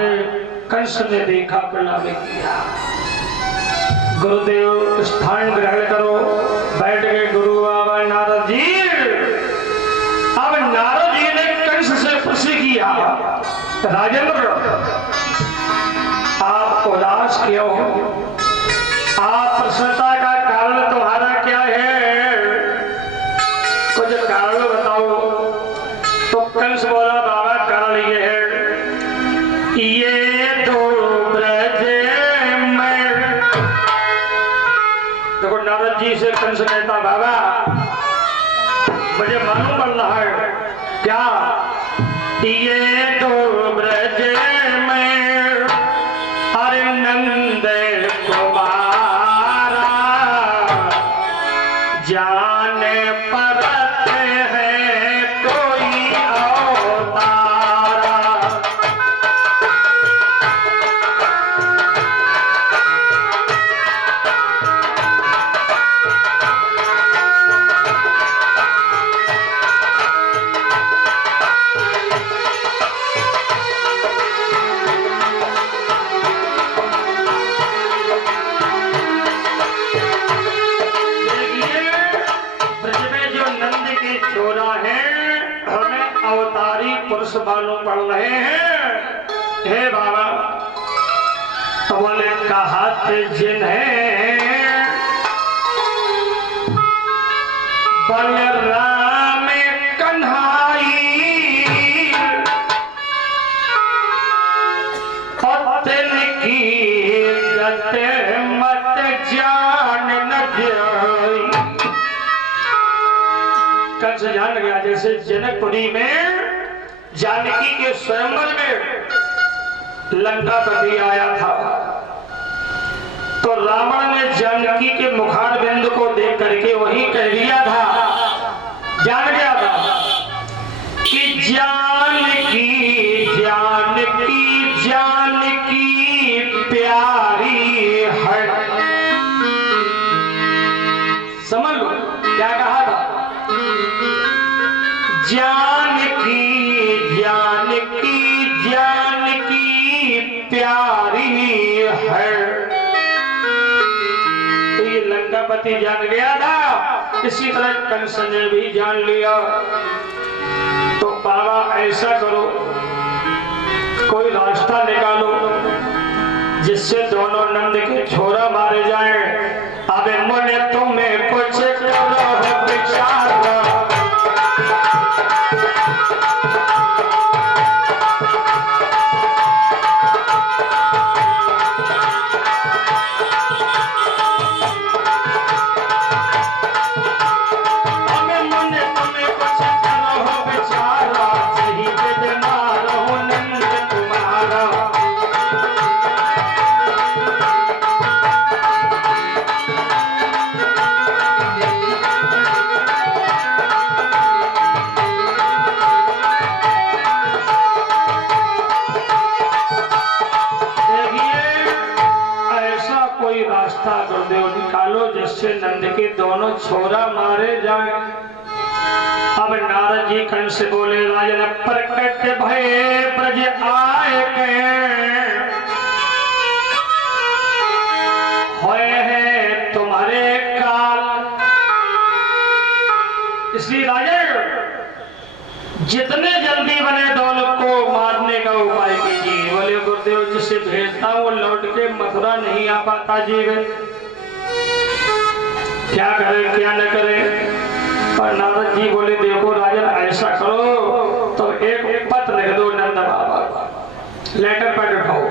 तुम्हारे कंस ने देखा, प्रणाम किया। गुरुदेव स्थान ग्रहण करो। बैठ गए गुरु बाबा नारद जी। अब नारद जी ने कंस से प्रश्न किया, राजेंद्र आप उदास क्यों हो? आप प्रसन्नता का कारण तुम्हारा क्या है? कुछ कारण बताओ। तो कंस बोला, बाबा कारण ये है, ये तो ब्रज में। देखो नारद जी से कंस कहता, बाबा मुझे मालूम पड़ रहा है क्या, ये तो ब्रज में अरे नंद कुमारा जाने परत है कोई अवतारा। पुरुष मालूम पड़ रहे हैं। हे बाबा तुमने कहा जिन्हें बलराम कन्हाई की गते मत जान न जाई। कंस जान गया जैसे जनकपुरी में जानकी के स्वयंवर में लंकापति आया था, तो रावण ने जानकी के मुखार बिंद को देख करके वही कह दिया था, जान गया था कि जानकी जानकी जानकी प्यारी है। समझ लो क्या कहा था, जानकी जानकी जानकी प्यारी है। तो ये लंकापति जान गया था, इसी तरह कंस ने भी जान लिया। तो बाबा ऐसा करो, कोई रास्ता निकालो जिससे दोनों नंद के छोरा मारे जाए। अबे मुने तुम्हें कुछ करो विचार। नंद के दोनों छोरा मारे जाए। अब नारद जी कंस से बोले, राजन प्रकट भय ब्रज आए के होए है तुम्हारे काल। इसलिए राजन जितने जल्दी बने दोनों को मारने का उपाय कीजिए। बोले गुरुदेव जिसे भेजता हूँ वो लौट के मथुरा नहीं आ पाता जी, क्या करे क्या न करे। पर नारद जी बोले देखो राजन ऐसा करो, तो एक पत्र लिख दो नंद बाबा, लेटर पैड उठाओ।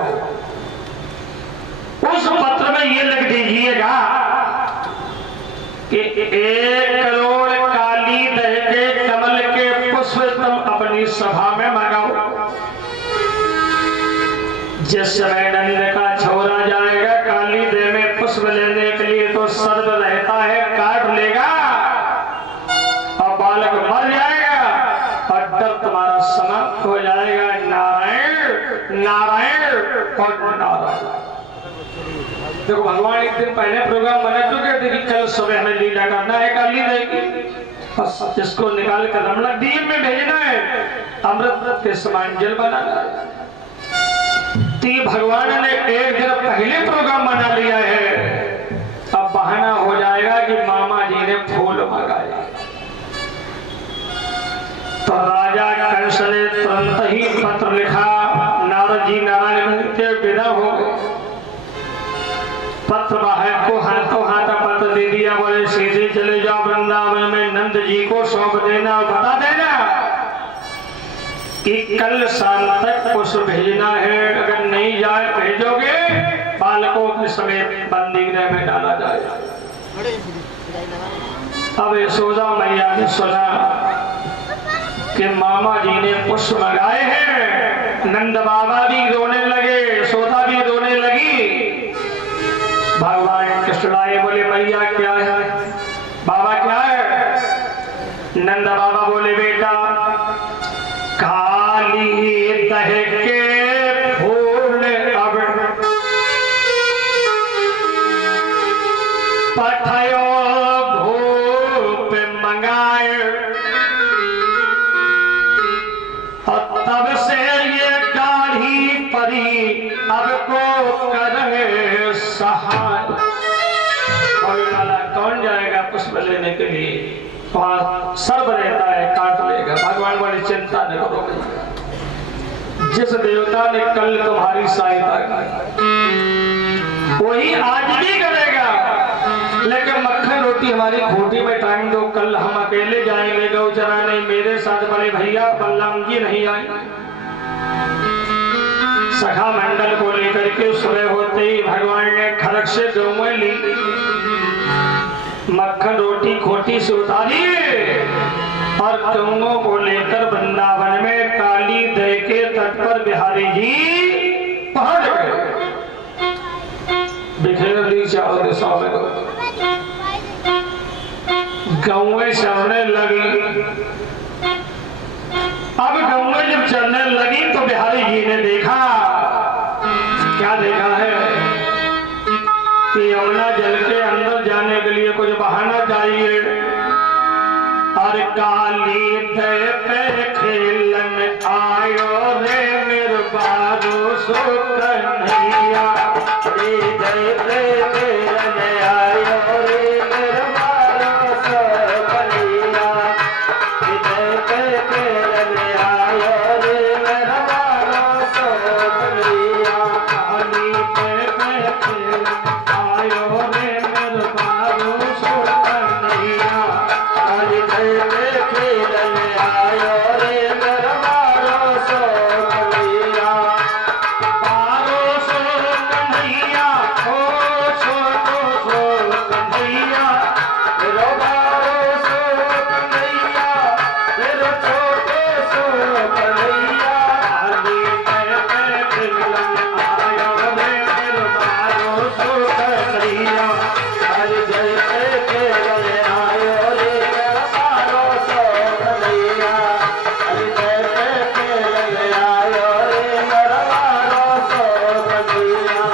उस पत्र में ये लिख दीजिएगा कि 1 करोड़ काली दह के कमल के पुष्प तुम अपनी सभा में मंगाओ। जिस समय नंद का छोरा जाएगा काली दह में पुष्प लेने के लिए, तो सर्द रहता है, काट लेगा और बालक मर जाएगा और डर तुम्हारा समाप्त हो जाएगा। नारायण नारायण और नारायण। देखो भगवान एक दिन पहले प्रोग्राम बना चुके थे कि कल सुबह हमें लीला करना है काली दह की, बस इसको निकाल कर रमणदीप में भेजना है, अमृत के समान जल बनाना है। ती भगवान ने एक दिन पहले प्रोग्राम बना लिया है, अब बहाना हो जाएगा कि मामा जी ने फूल मंगाए। तो राजा कंस ने तुरंत ही पत्र लिखा, नारद जी नारायण के विदा हो गए। पत्र बाहर को हाथों हाथ पत्र दे दिया, बोले सीधे चले जाओ वृंदावन में नंद जी को सौंप देना और बता देना कि कल शाम तक पुष्प भेजना है, अगर नहीं जाए भेजोगे बालकों के समेत बंदी गृह में डाला जाएगा। अब यशोदा मैया ने सुना कि मामा जी ने पुष्प मंगाए हैं, नंद बाबा भी रोने लगे, यशोदा भी रोने लगी। भगवान कृष्ण आए, बोले भैया क्या है, बाबा क्या है? नंद बाबा बोले बेटा काली दह के फूल अब पठयो भूप मंगाए, और तब से ये गाढ़ी परी अब को करे सहाय। कौन जाएगा पुष्प लेने के लिए, वहां सर्प रहता है काट लेगा। भगवान वाली चिंता न करो, जिस देवता ने कल तुम्हारी सहायता की वही आज भी करेगा। लेकिन मक्खन रोटी हमारी खोटी में टाइम दो, कल हम अकेले जाएंगे गौ चराने, मेरे साथ बड़े भैया बलराम जी नहीं आए। सखा मंडल को लेकर के सुबह होते ही भगवान ने खरक से गौएं ली, मक्खन रोटी खोटी से उतारी और गौओं को लेकर वृंदावन में काली दह के तट पर बिहारी जी पहुंच गए। बिखेर दी चारों दिशाओं में गौएं चलने लगी। अब गौएं जब चलने लगी तो बिहारी जी ने देखा, क्या देखा है कि यमुना जल के अंदर जाने के लिए कुछ बहाना चाहिए। और काली दह पे खेलन आयो रे मेरे बारो सो कन्हैया, रे दह पे खेलन आयो रे मेरे बारो सो कन्हैया, रे दह पे खेलन आयो रे मेरे बारो सो कन्हैया, काली दह पे खेलन आयो रे मेरे बारो सो कन्हैया, काली दह पे खेलन आयो रे मेरे बारो सो कन्हैया, बारो सो कन्हैया ओ सो कन्हैया, मेरा बारो सो कन्हैया, मेरा छोटे सो कन्हैया, काली दह पे खेलन आयो रे मेरे बारो सो कन्हैया, काली दह पे खेलन आयो रे मेरे बारो सो कन्हैया, काली दह पे खेलन आयो रे मेरे बारो सो कन्हैया।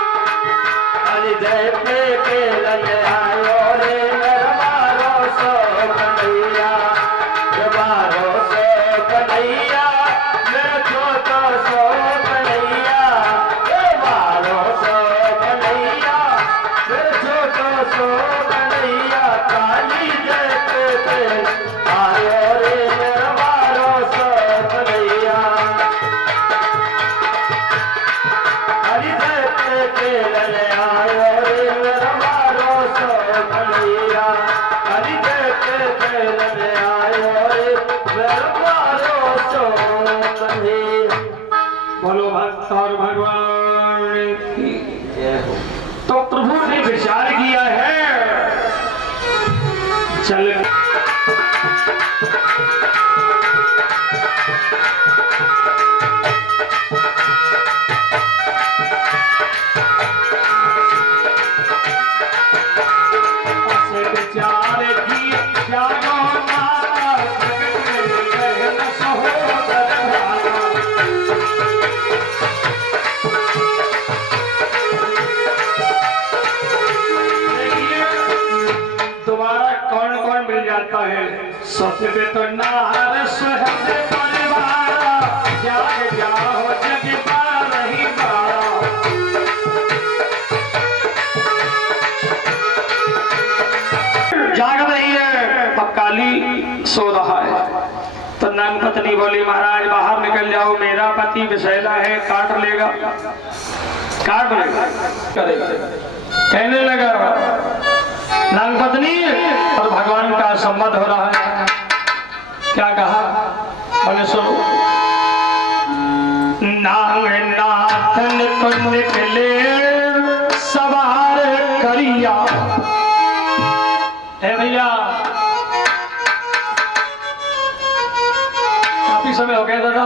काली दह पे खेलन आयो रे मेरे बारो सो कन्हैया, रे बारो सो कन्हैया, मेरा छोटो सो कन्हैया, रे बारो सो कन्हैया, मेरा छोटो सो कन्हैया, काली दह पे खेलन आयो रे मेरे बारो सो कन्हैया, काली दह पे खेलन आयो रे मेरे बारो सो कन्हैया, काली दह पे खेलन आयो रे मेरे बारो सो कन्हैया। बोलो भक्त और भगवान की जय हो। तो प्रभु ने विचार किया है, चल ऐसे विचार की जानो माता, जगत में रहना सहोदर भावा। हो जग पार ही पारा। जाग रही है, अब काली सो रहा है। तो नंग पत्नी बोली महाराज बाहर निकल जाओ, मेरा पति विषैला है, काट लेगा, काट लेगा। कहने लगा नंग पत्नी, और भगवान का संबंध हो रहा है। क्या कहा? बोले सुनो, नांग नाथन तो निकले सवार करिया। है भैया, काफी समय हो गया दादा।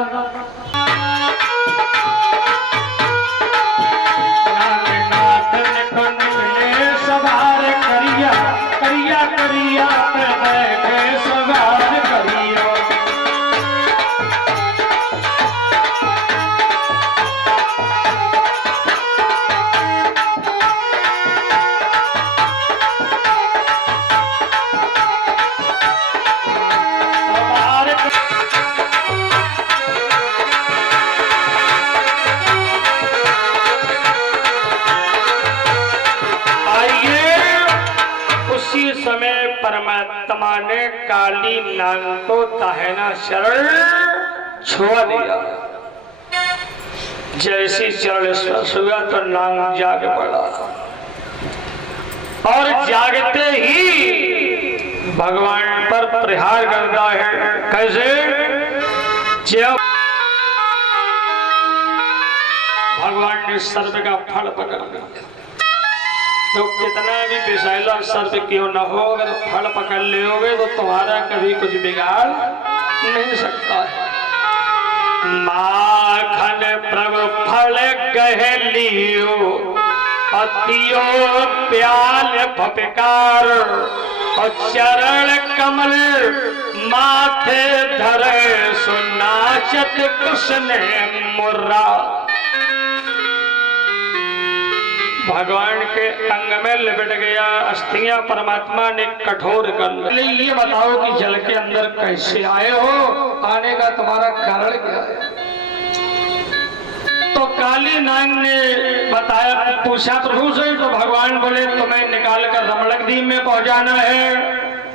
करिया पे बैठे सवार करिया। परमात्मा ने काली नांग को तहना शरण छोड़ दिया। जैसी चरण स्पर्श हुआ तो नांग जाग पड़ा, और जागते ही भगवान पर प्रहार करता है। कैसे? जब भगवान ने सर्प का फल पकड़ लिया, तो कितना भी विषैला सर्प क्यों न हो, अगर फल पकड़ लोगे तो तुम्हारा कभी कुछ बिगाड़ नहीं सकता है। माखन प्रभु फल कह लियो, अतियो प्याल फपकार, और चरण कमल माथे धरे, सुनाचत कृष्ण मुर्रा। भगवान के अंग में लिपट गया, अस्थियां परमात्मा ने कठोर कर ली। ये बताओ कि जल के अंदर कैसे आए हो, आने का तुम्हारा कारण क्या है? तो काली नांग ने बताया, पूछा प्रभु से। तो भगवान बोले तुम्हें निकाल कर रमणक द्वीप में पहुंचाना है,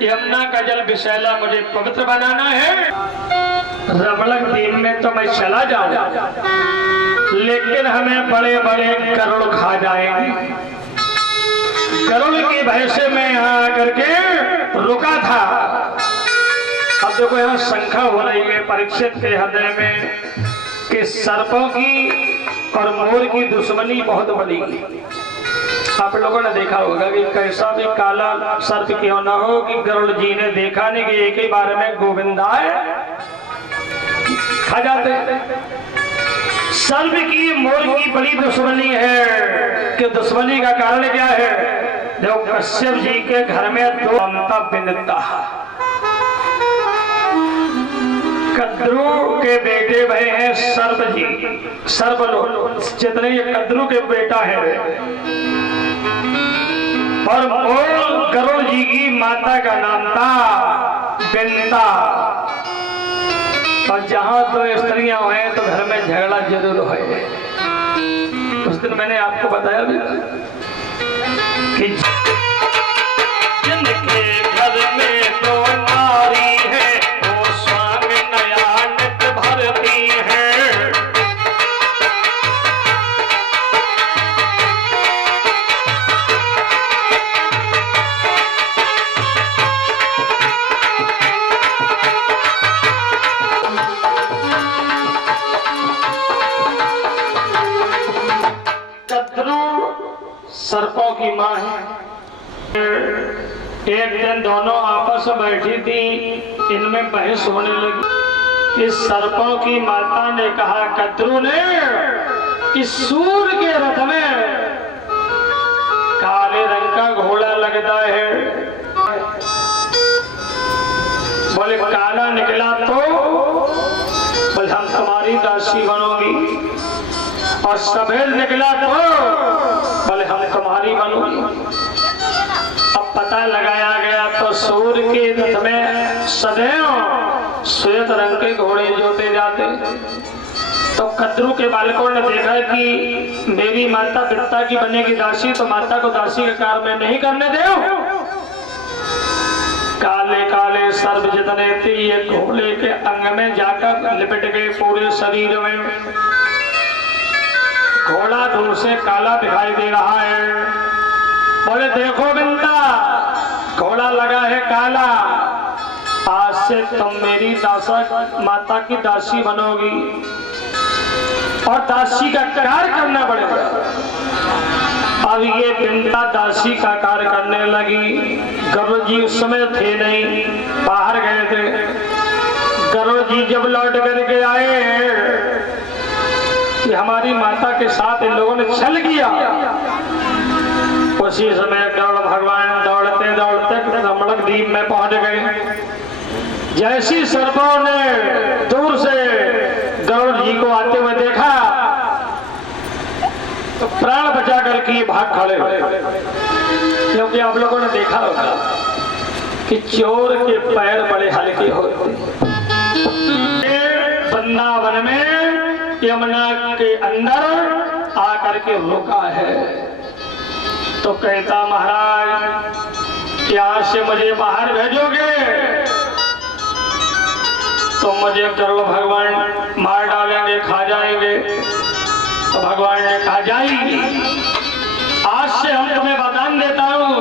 यमुना का जल विषैला मुझे पवित्र बनाना है। रमणक द्वीप में तो मैं चला जाऊंगा, लेकिन हमें बड़े बड़े गरुड़ खा जाएंगे। गरुड़ की भय से मैं यहाँ आकर के रुका था। अब देखो यहाँ शंका हो रही है परीक्षित के हृदय में कि सर्पों की और मोर की दुश्मनी बहुत बड़ी। आप लोगों ने देखा होगा कि कैसा भी काला सर्प क्यों ना हो, कि गरुड़ जी ने देखा नहीं कि एक ही बार में गोविंदाय खा जाते। सर्प की मोर की बड़ी दुश्मनी है। कि दुश्मनी का कारण क्या है? जब कश्यप जी के घर में दो ममता बिनता, कद्रू के बेटे भय हैं सर्प जी, सर्प लोग जितने ये कद्रू के बेटा है, और मोर गरुड़ जी की माता का नाम था बिनता। और जहां तो स्त्रियां हुए तो घर में झगड़ा जरूर है। उस दिन मैंने आपको बताया भी कि जिनके घर में तो नारी है, वो स्वामी नया नित भरती है। सर्पों की माँ है। एक दिन दोनों आपस में बैठी थी, इनमें बहस होने लगी। इस सर्पों की माता ने कहा कद्रू ने, इस सूर के रथ में काले रंग का घोड़ा लगता है। बोले काला निकला तो बोले हम तुम्हारी दासी बनोगी, और सफेद निकला तो बोले हम तुम्हारी बनोगी। अब पता लगाया गया तो सूर्य के रथ में सदैव श्वेत रंग के घोड़े जोते जाते। तो कद्रू के बालकों ने देखा कि मेरी माता पिता की बनेगी दासी, तो माता को दासी का कार्य मैं नहीं करने दे। काले काले सर्प जितने थे ये घोड़े के अंग में जाकर लिपट गए पूरे शरीर में। घोड़ा दूर से काला दिखाई दे रहा है। बोले देखो बिंदा, घोड़ा लगा है काला, आज से तुम मेरी माता की दासी बनोगी और दासी का कार्य करना पड़ेगा। अब ये बिंदा दासी का कार्य करने लगी। गरुड़ जी उस समय थे नहीं, बाहर गए थे। गरुड़ जी जब लौट करके आए कि हमारी माता के साथ इन लोगों ने छल किया, उसी समय गरुड़ भगवान दौड़ते दौड़ते रमणक द्वीप में पहुंच गए। जैसी सर्पों ने दूर से गरुड़ जी को आते हुए देखा तो प्राण बचा करके ये भाग खड़े हुए। क्योंकि आप लोगों ने देखा होगा कि चोर के पैर बड़े हल्के होते। वृंदावन में यमुना के अंदर आकर के रुका है। तो कहता महाराज यहाँ से मुझे बाहर भेजोगे तो मुझे गरुड़ भगवान मार डालेंगे, खा जाएंगे। तो भगवान ने कहा जाएगी, आज से हम तुम्हें वरदान देता हूं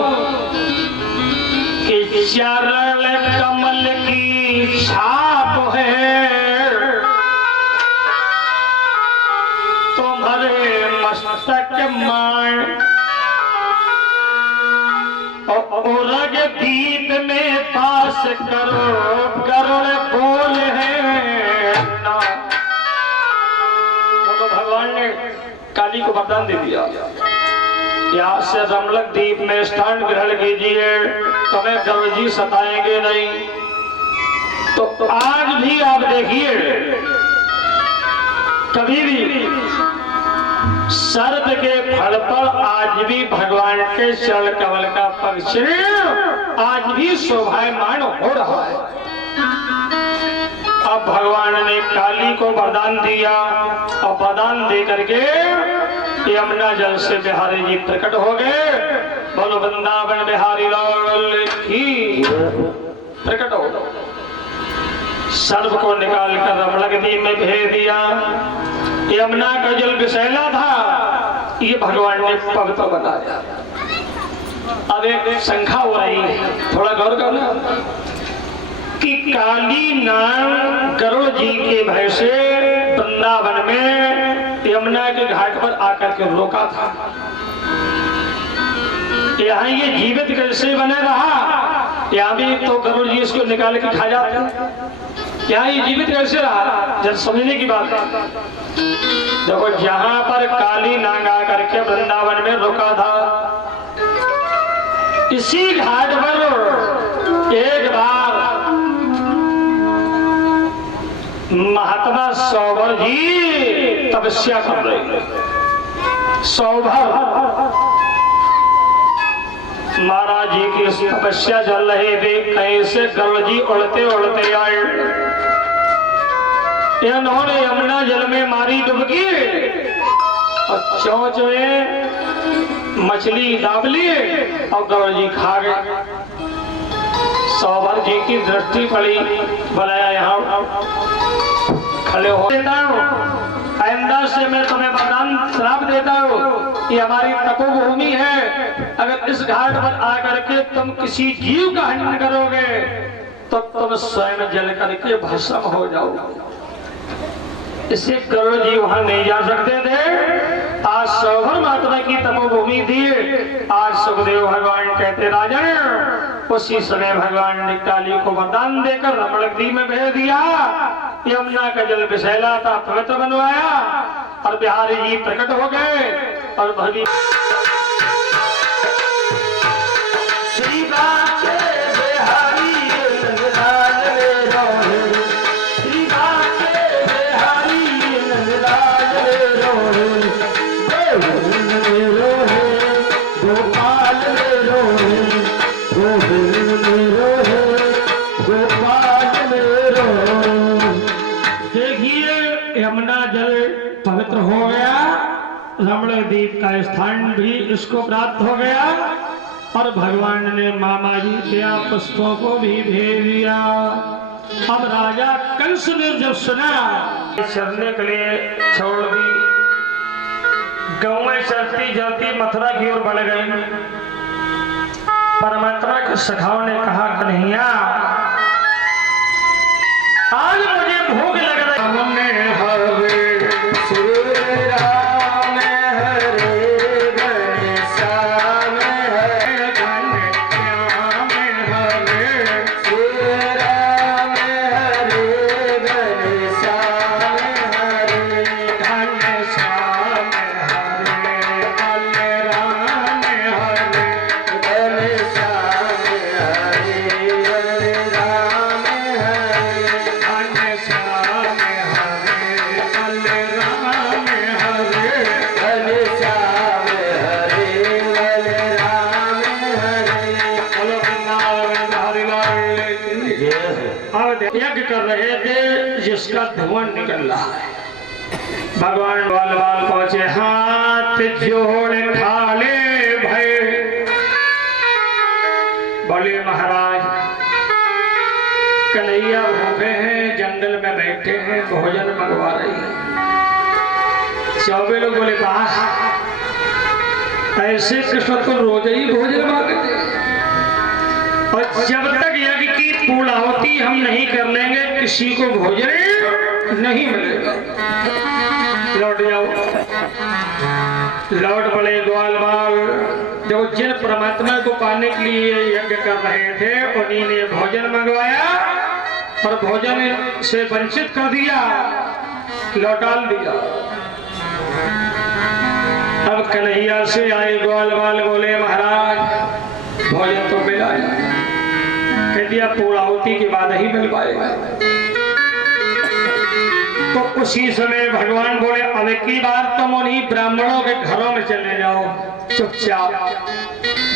कि चरण कमल की छाप है तुम्हारे मस्तक मान, उरग दीप में पास करो गरुड़ बोल है ना। तो भगवान ने काली को वरदान दे दिया, यहाँ से रमलक द्वीप में स्थान ग्रहण कीजिए, तुम्हें गरुड़ जी सताएंगे नहीं। तो आज भी आप देखिए, कभी भी सर्प के फल पर आज भी भगवान के चरण कमल का पक्ष आज भी शोभायमान हो रहा है। अब भगवान ने काली को वरदान दिया और वरदान दे करके यमुना जल से बिहारी जी प्रकट हो गए। बोलो वृंदावन बिहारी लाल की। प्रकट हो सर्प को निकाल कर रमणक द्वीप में भेज दिया। यमुना का जल विषैला था, ये भगवान ने पवित्र बताया। अब एक शंका हो रही है, थोड़ा गौर करना कि काली नाम गरुड़ जी के भय से वृंदावन में यमुना के घाट पर आकर के रोका था। यहाँ ये जीवित कैसे बने रहा? यहाँ भी तो गरुड़ जी इसको निकाल के खा जाते। यहाँ ये जीवित कैसे रहा? जब समझने की बात है। देखो, जहां पर काली नाग आकर के वृंदावन में रुका था, इसी घाट पर एक बार महात्मा सौभर जी तपस्या कर रहे। सौभर महाराज जी की तपस्या चल रही थी। कहीं से गरुड़ जी उड़ते उड़ते आए। इन्होंने यमुना जल में मारी डुबकी और चोंच में मछली दाब लिए और गरुड़ जी खा गए। सौभर जी की दृष्टि पड़ी, बुलाया यहाँ खड़े हो देता हूँ, आइंदा से मैं तुम्हें वरदान श्राप देता हूँ। ये हमारी तपोभूमि है, अगर इस घाट पर आकर के तुम किसी जीव का हनन करोगे तो तुम स्वयं जल करके भस्म हो जाओगे। इससे गरुड़ जी वहां नहीं जा सकते थे। आज सौभर महात्मा की तपोभूमि थी। आज सुखदेव भगवान कहते राजन, उसी समय भगवान ने काली को वरदान देकर रमणक द्वीप में भेज दिया। यमुना का जल विषैला था, पवित्र बनवाया और बिहारी जी प्रकट हो गए और भगी यमुना जल पवित्र हो गया, रमण दीप का स्थान भी इसको प्राप्त हो गया और भगवान ने मामा जी के पुष्पों को भी भेज दिया। अब राजा कंस ने जब सुना चलने के लिए छोड़ दी, गौ में चलती चलती मथुरा की ओर बढ़ गई। परमात्मा के सखाओं ने कहा कन्हैया आज मुझे भूख लग रही यज्ञ कर रहे थे जिसका धुआं निकल रहा है। भगवान बाल बाल पहुंचे, हाथ जोड़ खाले भय बोले महाराज कन्हैया भूखे हैं, जंगल में बैठे हैं, भोजन मंगवा रही है। चौबे लोग बोले वाह ऐसे कृष्ण तो रोज ही भोजन मांगते, और जब तक यज्ञ की पूर्णाहुति हम नहीं कर लेंगे किसी को भोजन नहीं मिलेगा। लौट जाओ, लौट पड़े ग्वाल बाल। जो जिन परमात्मा को पाने के लिए यज्ञ कर रहे थे उन्हीं ने भोजन मंगवाया और भोजन से वंचित कर दिया, लौटाल दिया। अब कन्हैया से आए ग्वाल बाल बोले महाराज भोजन तो मिला है, कह दिया पूर्णाहुति के बाद ही मिल पाएगा। तो उसी समय भगवान बोले अब की बार तुम उन्हीं ब्राह्मणों के घरों में चले जाओ चुपचाप,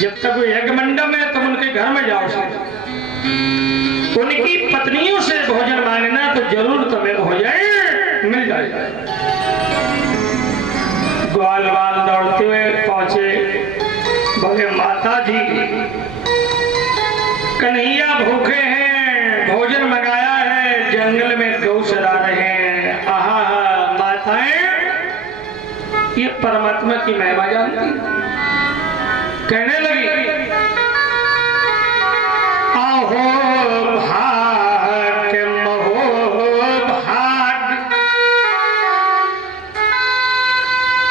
जब तक वो यज्ञ मंडप में तुम उनके घर में जाओ, उनकी पत्नियों से भोजन मांगना तो जरूर तुम्हें भोजन मिल जाएगा। ग्वाल बाल दौड़ते हुए पहुंचे, बोले माता जी कन्हैया भूखे हैं, भोजन मंगाया है, जंगल में गौ चरा रहे हैं। आहा माताएं ये परमात्मा की महिमा जानती, कहने लगी आहो भाग महो भाग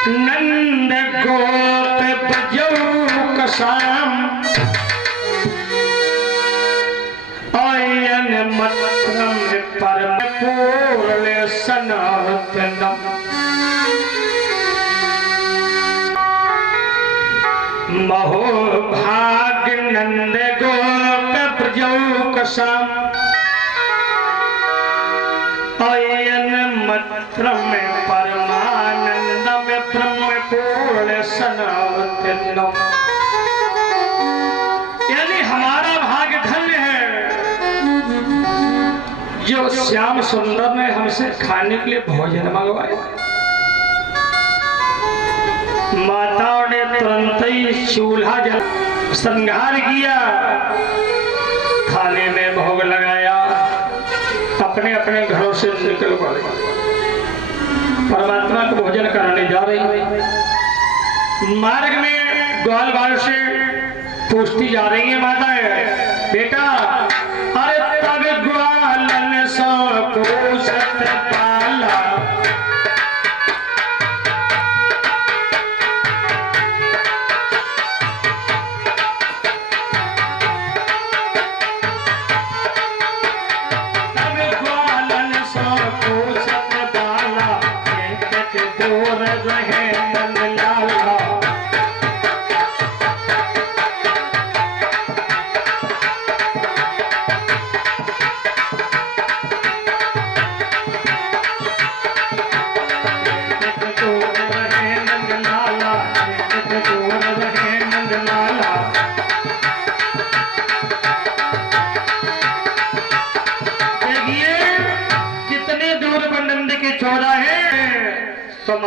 नंद गोप बजौ कसाम मत्रम परम पूर्ण सनातनम महो भाग नंद गोप प्रजौ कसाम अयन मत्रम परमानंदम ब्रह्म पूर्ण सनातनम। यानी हमारा भाग्य धन्य है जो श्याम सुंदर ने हमसे खाने के लिए भोजन मंगवाया। माताओं ने तुरंत ही चूल्हा जल श्रृंगार किया, खाने में भोग लगाया, अपने अपने घरों से निकल पड़े, परमात्मा को भोजन कराने जा रही। मार्ग में ग्वाल बाल से पूछती जा रही है माताएं, बेटा अरे तब ग्वालन सो पूछत पाला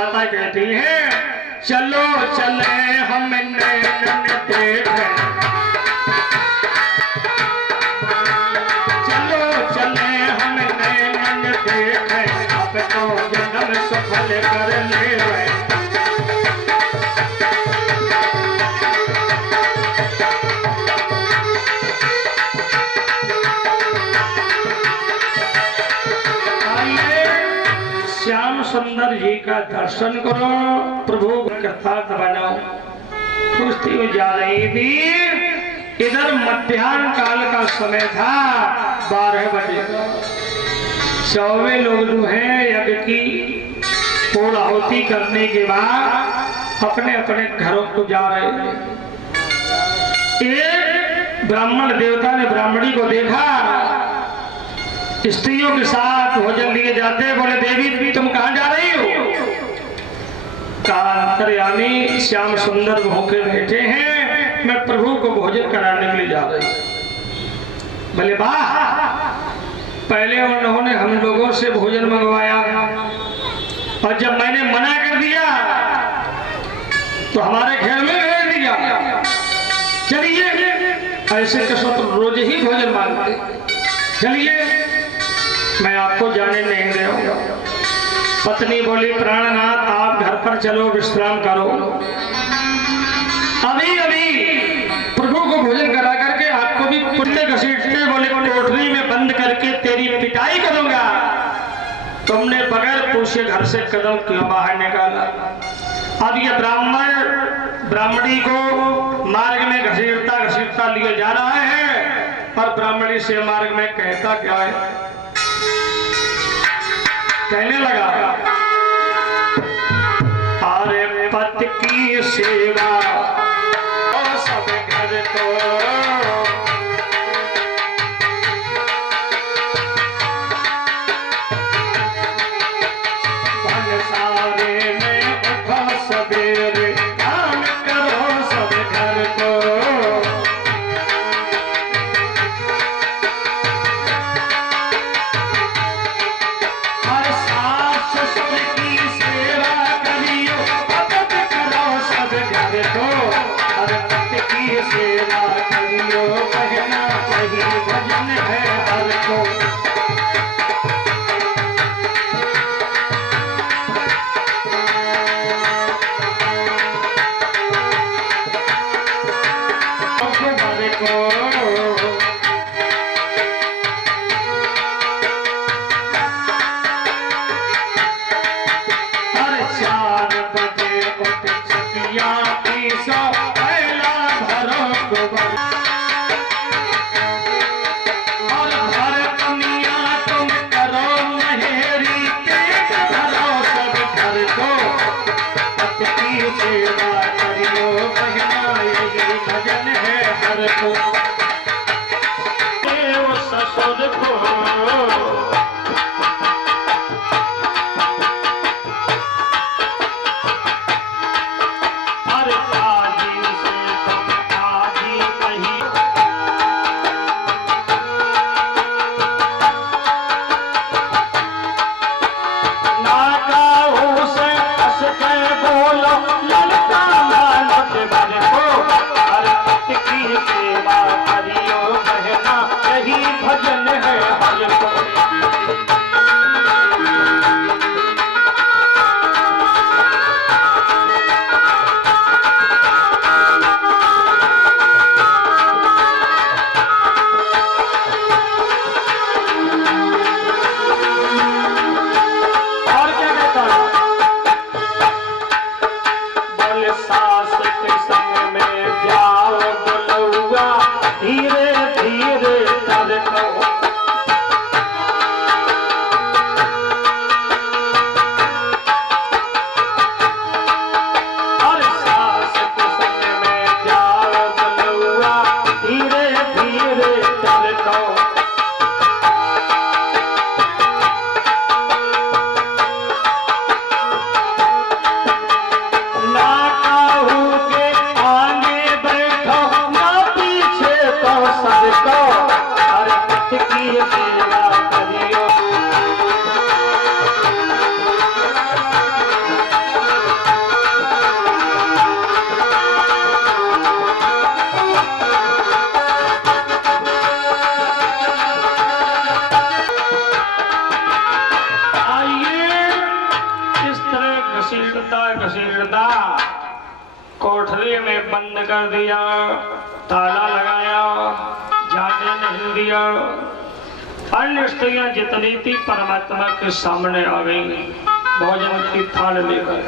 माता कहती है चलो चले हम नैनन देखे, चलो चले हम नैनन देखे, अब तो जन्म सफल कर ले। श्याम सुंदर जी का दर्शन करो, प्रभु कृतार्थ बनो। कुश्ती में जा रही थी, इधर मध्याह्न काल का समय था, 12 बजे। 100 लोग जो है यज्ञ की पूर्णाहुति करने के बाद अपने अपने घरों को जा रहे थे। एक ब्राह्मण देवता ने ब्राह्मणी को देखा, स्त्रियों के साथ भोजन लिए जाते, बोले देवी तुम कहां जा रही हो? अंतर्यामी श्याम सुंदर भूखे बैठे हैं, मैं प्रभु को भोजन कराने के लिए जा रही हूं। बोले वाह, पहले उन्होंने हम लोगों से भोजन मंगवाया और जब मैंने मना कर दिया तो हमारे घर में भेज दिया। चलिए, ऐसे कसो तो रोज ही भोजन मांगते, चलिए मैं आपको जाने नहीं दूंगा। पत्नी बोली प्राणनाथ आप घर पर चलो, विश्राम करो। अभी अभी प्रभु को भोजन करा करके आपको भी पुण्य घसीटते, बोले कोठरी में बंद करके तेरी पिटाई करूंगा। तुमने बगैर पूछे घर से कदम क्यों बाहर निकाला? अब ये ब्राह्मणी को मार्ग में घसीटता घसीटता लिए जा रहा है और ब्राह्मणी से मार्ग में कहता क्या है? कहने लगा अरे पति की सेवा सब घर को, सारे में उठा सवेरे काम करो सब घर को। सेवा करियो बहना, यही भजन है हर को। घसीटता, कोठरी में बंद कर दिया, ताला लगाया, जाने नहीं दिया। अन्य स्त्रियां जितनी थी परमात्मा के सामने आ गई, भोजन की थाल लेकर।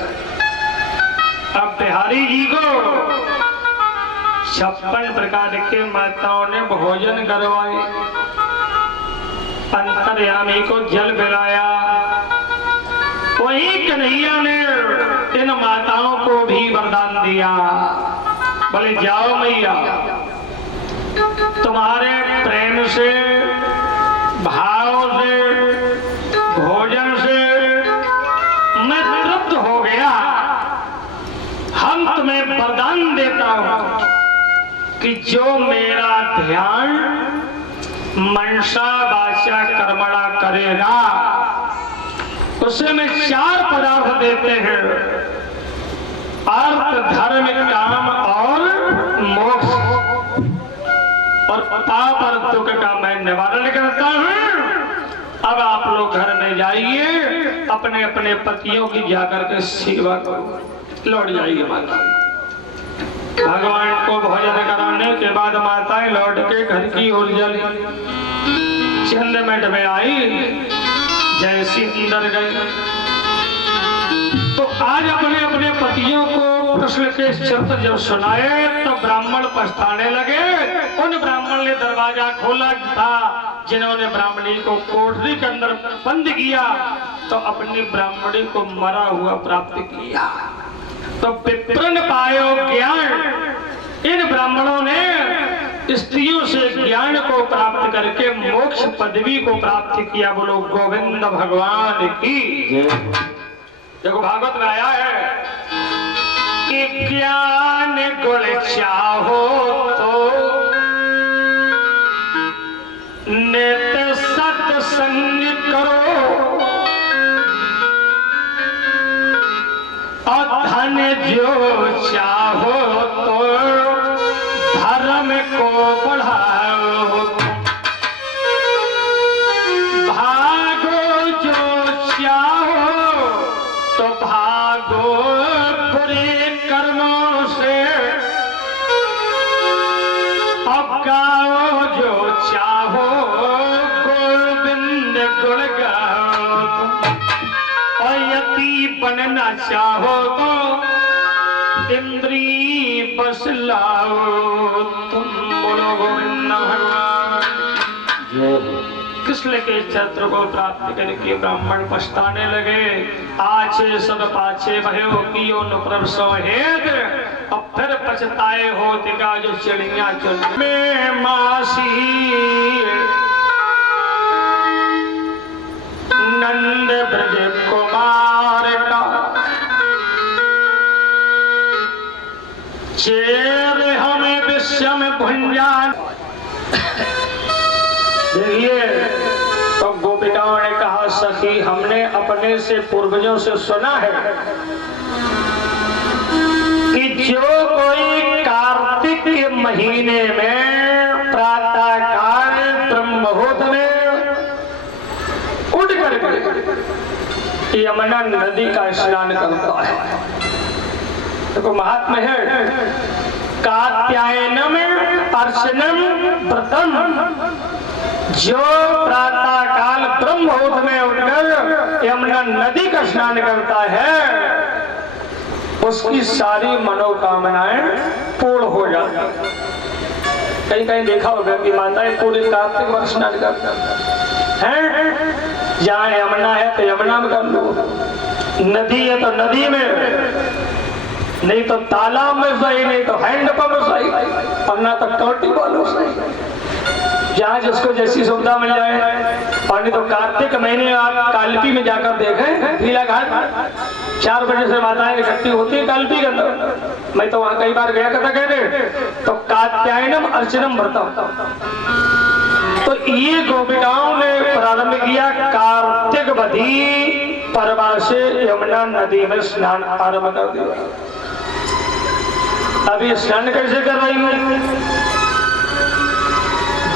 अब बिहारी जी को 56 प्रकार के माताओं ने भोजन करवाए, अंतर्यामी को जल पिलाया। वही कन्हैया ने इन माताओं को भी वरदान दिया, बोले जाओ मैया, तुम्हारे प्रेम से, भाव से, भोजन से मैं तृप्त हो गया। हम तुम्हें वरदान देता हूं कि जो मेरा ध्यान मनसा वाचा कर्मणा करेगा, उसे मैं 4 पदार्थ देते हैं, अर्थ, धर्म, काम और मोक्ष, और पाप और दुख का मैं निवारण करता हूं। अब आप लोग घर में जाइए, अपने अपने पतियों की जाकर के सेवा करो, लौट जाइए माता। भगवान को भोजन कराने के बाद माताएं लौट के घर की ओर चली। चंद मिनट में आई, जैसी अंदर गई तो आज अपने अपने पतियों को प्रश्न के शर्त जब सुनाए तो ब्राह्मण पछताने लगे। उन ब्राह्मण ने दरवाजा खोला था, जिन्होंने ब्राह्मणी को कोठरी के अंदर बंद किया तो अपनी ब्राह्मणी को मरा हुआ प्राप्त किया। तो विप्रन पायो ज्ञान, इन ब्राह्मणों ने स्त्रियों से ज्ञान को प्राप्त करके मोक्ष पदवी को प्राप्त किया। बोलो गोविंद भगवान की। देखो भागवत में आया है कि ज्ञान गुण चाहो तो नित्य सत्संग करो, और धन जो चाहो तो धर्म को बढ़ाओ, भागो जो चाहो तो भागो बुरे कर्मों से, अब गाओ जो चाहो गोविंद गुण गाओ, और यति बनना चाहो तो इंद्री बस लाओ तुम। बोलो गोविंद भगवान। कृष्ण के चरित्र को प्राप्त करके ब्राह्मण पछताने लगे। आचे सब पाछे भयो कियो न प्रसव हेत, अब फिर पछताए हो दिगा जो चिड़िया चुन में मासी। नंद ब्रज कुमार का चेर हमें विषम भुंजान। देखिए तो गोपिकाओं ने कहा, सखी हमने अपने से पूर्वजों से सुना है कि जो कोई कार्तिक के महीने में प्रातः काल ब्रह्म मुहूर्त में उठ करके यमुना नदी का स्नान करता है। देखो महात्मा है, कात्यायनम अर्चनम व्रतम, जो प्रातः काल ब्रह्म मुहूर्त में उठकर यमुना नदी का स्नान करता है, उसकी सारी मनोकामनाएं पूर्ण हो जाती। कहीं कहीं देखा होगा कि माताएं पूरे कार्तिक में स्नान करती हैं। जहाँ यमुना है तो यमुना में कर लो, नदी है तो नदी में, नहीं तो तालाब में सही, नहीं तो हैंडपंप सही, और ना तो टोटी वालों सही, जहाँ जिसको जैसी सुविधा मिल जाए। और नहीं तो कार्तिक महीने आप कालपी में जाकर देखें, पीला घाट 4 बजे से माताएं इकट्ठी होती है कालपी के अंदर। मैं तो वहां कई बार गया करता कहते। तो कात्यायनम अर्चनम व्रतम, तो ये गोपिकाओं ने प्रारंभ किया कार्तिक बधी पर्वा से यमुना नदी में स्नान आरंभ कर दिया। अभी स्नान कैसे कर रही हूँ?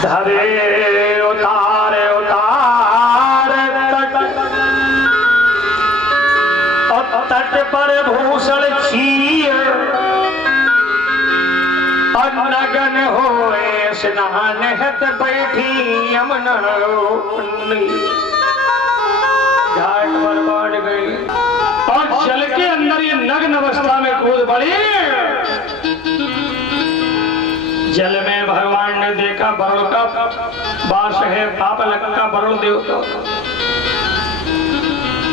धरे उतारे उतारे तट, और तट पर भूषण छीर और नगन होए स्नान हत बैठी यमुना घाट पर पहुंच गई और जल के अंदर ये नग्न अवस्था में कूद पड़ी। जल में भगवान ने देखा वरुण का वास है, पापलक का वरुण देवता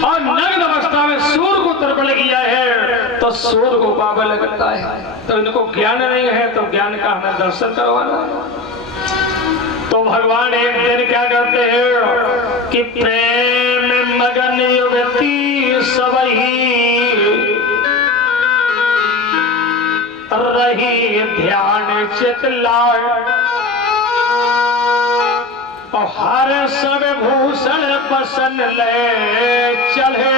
और नग्न अवस्था में सूर्य को तर्पण किया है तो सूर्य को पाप लगता है। तो इनको ज्ञान नहीं है तो ज्ञान का हमें दर्शन करवाना। तो भगवान एक दिन क्या करते हैं कि प्रेम मगन युवती सबही रही ध्यान चितलाय और हर सब भूषण बसन ले चले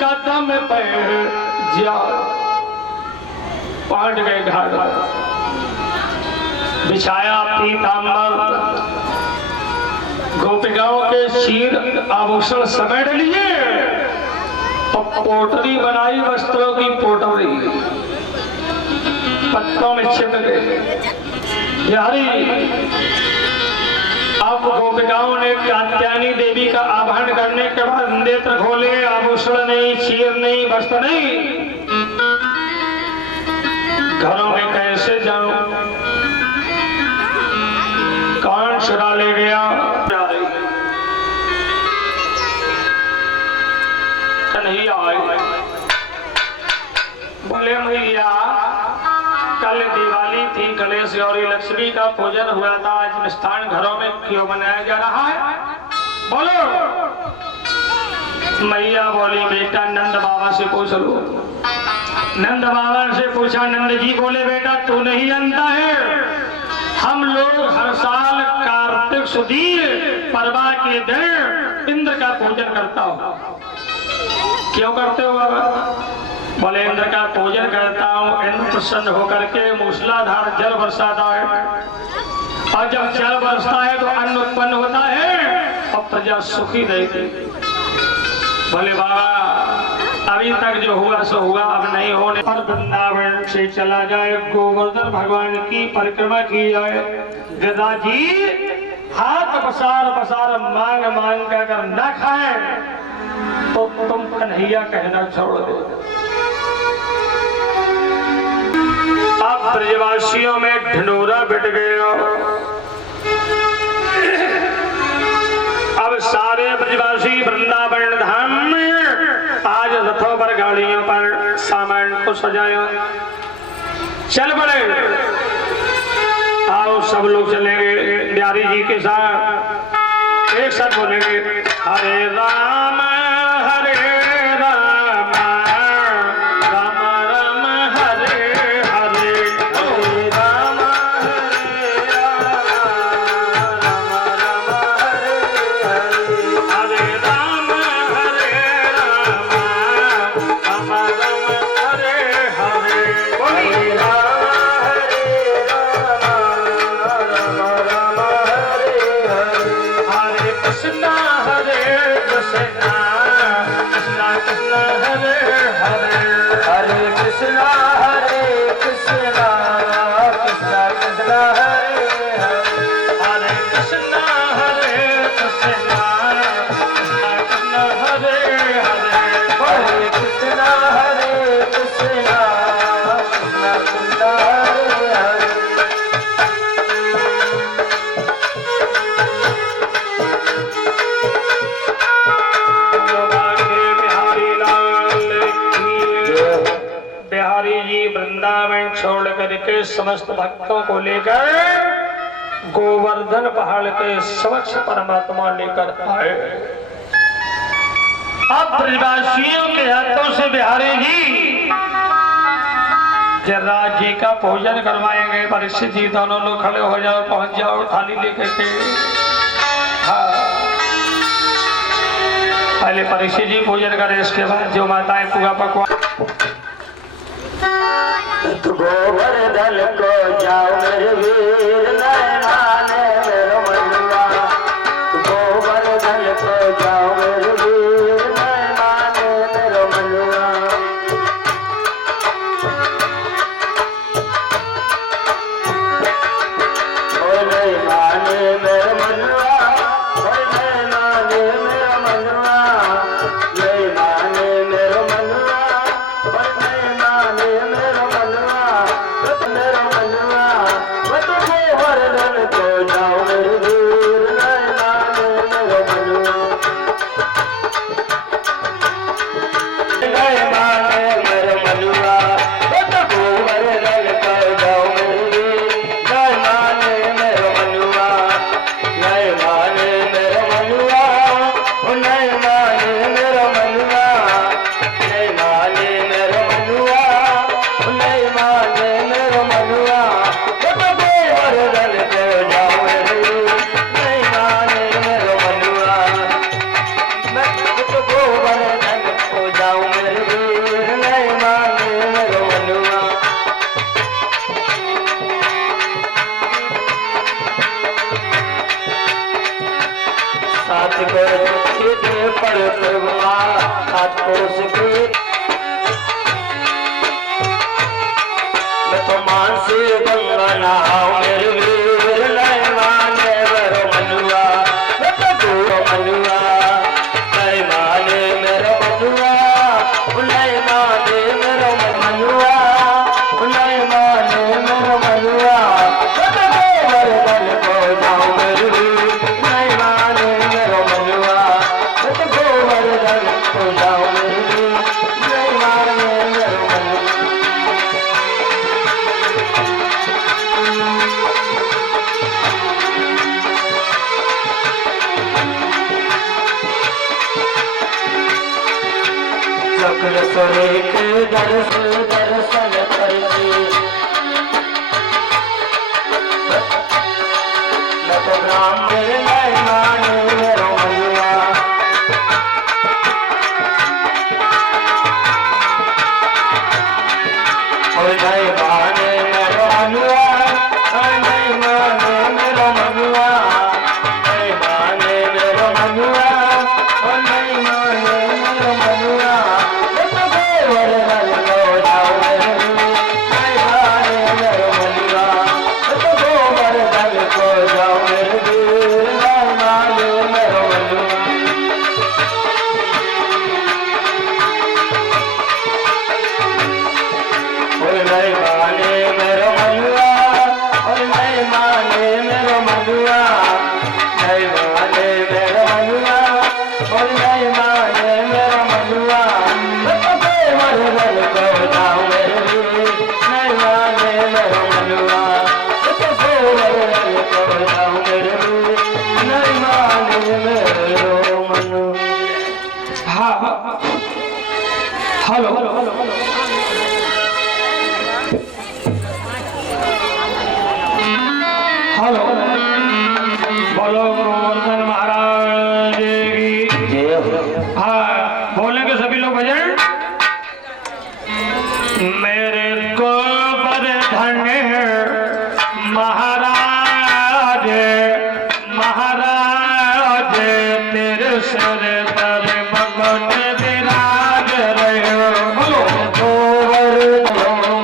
कदम पे जा। पहुंच गए घाट बिछाया पीतांबर गोपिकाओं के शीर आभूषण समेट लिए और पोटरी बनाई वस्त्रों की पोटरी पत्तों में छिप गए। यारी अब गोपिकाओं ने कात्यायनी देवी का आवाहन करने के बाद नेत्र खोले, आभूषण नहीं, चीर नहीं, वस्त्र नहीं, घरों में कैसे जाऊं, कौन चुरा ले गया। कन्हैया बोले मैया कल दिवाली थी, गणेश गौरी लक्ष्मी का पूजन हुआ था, आज मिष्ठान घरों में क्यों बनाया जा रहा है? बोलो। मैया बोली बेटा नंद बाबा से पूछ लो। नंद बाबा से पूछा, नंद जी बोले बेटा तू नहीं जानता है, हम लोग हर साल कार्तिक सुदीर परवा के दिन इंद्र का पूजन करता हो। क्यों करते हो बाबा? बोले इंद्र का पूजन करता हूँ, इंद्र प्रसन्न होकर के मूसलाधार जल बरसाता है और जब जल बरसता है तो अन्न उत्पन्न होता है और प्रजा सुखी रहती। बोले बाबा अभी तक जो हुआ सो हुआ, अब नहीं होने पर वृंदावन से चला जाए, गोवर्धन भगवान की परिक्रमा की जाए। गदा जी हाथ पसार पसार मांग मांग कर अगर न खाए तो तुम कन्हैया कहना छोड़ दो। अब ब्रजवासियों में ढिंढोरा बिट गया। अब सारे ब्रजवासी वृंदावन धाम में आज रथों पर गाड़ियों पर सामान को सजाया, चल पड़े। आओ सब लोग चलेंगे बिहारी जी के साथ, एक साथ बोलेंगे हरे राम हरे राम राम राम हरे हरे, हरे राम हरे राम राम राम हरे हरे, हरे राम हरे राम राम राम हरे हरे, हरे राम हरे राम राम राम हरे हरे, हरे कृष्णा हरे कृष्णा कृष्णा कृष्णा हरे हरे, हरे कृष्णा हरे कृष्णा कृष्णा कृष्णा हरे हरे, हरे कृष्णा हरे कृष्णा कृष्णा कृष्णा हरे हरे, हरे कृष्णा हरे कृष्णा कृष्णा कृष्णा हरे हरे। बिहारी जी वृंदावन छोड़ करके समस्त भक्तों को लेकर गोवर्धन पहाड़ के समक्ष परमात्मा लेकर आए। अब ब्रजवासियों के हाथों से बिहारी जी जयराज जी का भोजन करवाएंगे। परीक्षित जी दोनों लोग खड़े हो जाओ, पहुंच जाओ थाली लेकर के। हाँ पहले परीक्षित जी भोजन करें, इसके बाद जो माताएं पूरा पकवान। गोवर्धन को जाओ मेरे वीर नहीं माने मेरो मनुआ, गोवर्धन को जाओ मेरे वीर नहीं माने मेरो मनुआ, पर प्रभुआ तोष के मैं तो मान से गंगा नहाओ मेरे वीर लय माने मेरे मनुआ मैं तो दो मनुआ लय माने मेरे मनुआ लय माने मेरे मनुआ लय माने मेरे मनुआ मैं तो गोबर दल को जाऊं मेरे वीर लय माने मेरे मनुआ मैं तो गोबर दल को जाऊं मेरे वीर लय माने मेरे मनुआ चक्र सुरेख दर्शन करके मैं तो ब्राह्मण लय माने मेरो मनुआ और लय माने मेरो मनुआ लय माने मेरो मनुआ लय माने मेरो मनुआ और लय माने मेरो मनुआ हेलो हेलो बोलो गोवर्धन महाराज की। हाँ बोलेंगे सभी लोग भजन। मेरे को धन महाराज महाराज तेरे सर पर भगवान विराज रहे बोलो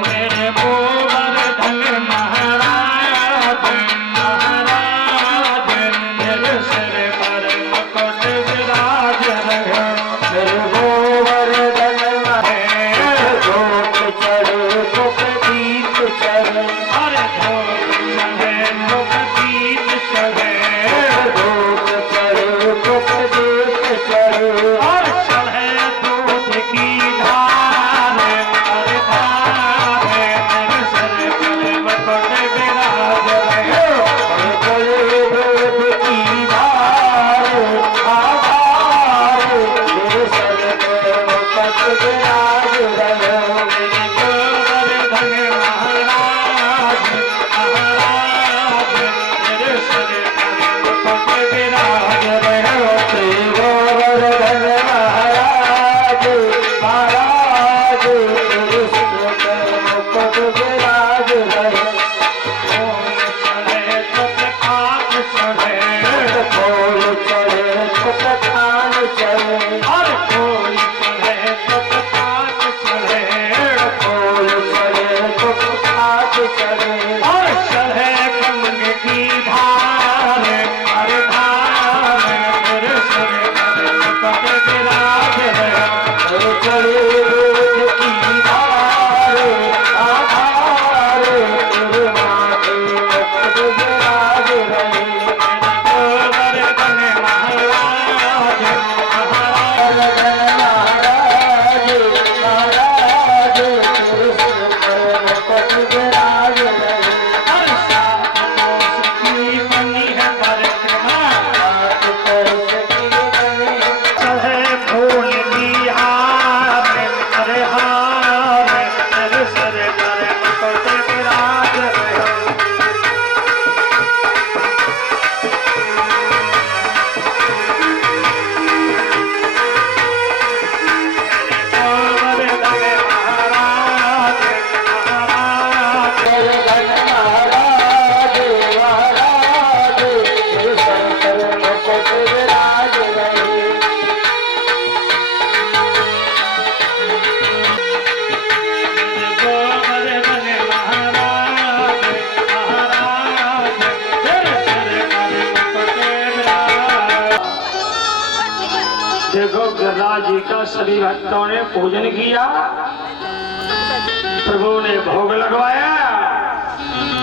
मेरे गोवर्धन महाराज महाराज तेरे सर पर भगवान विराज रहे मेरे गोवर्धन महाराज चढ़ भोला जी का सभी भक्तों ने पूजन किया, प्रभु ने भोग लगवाया।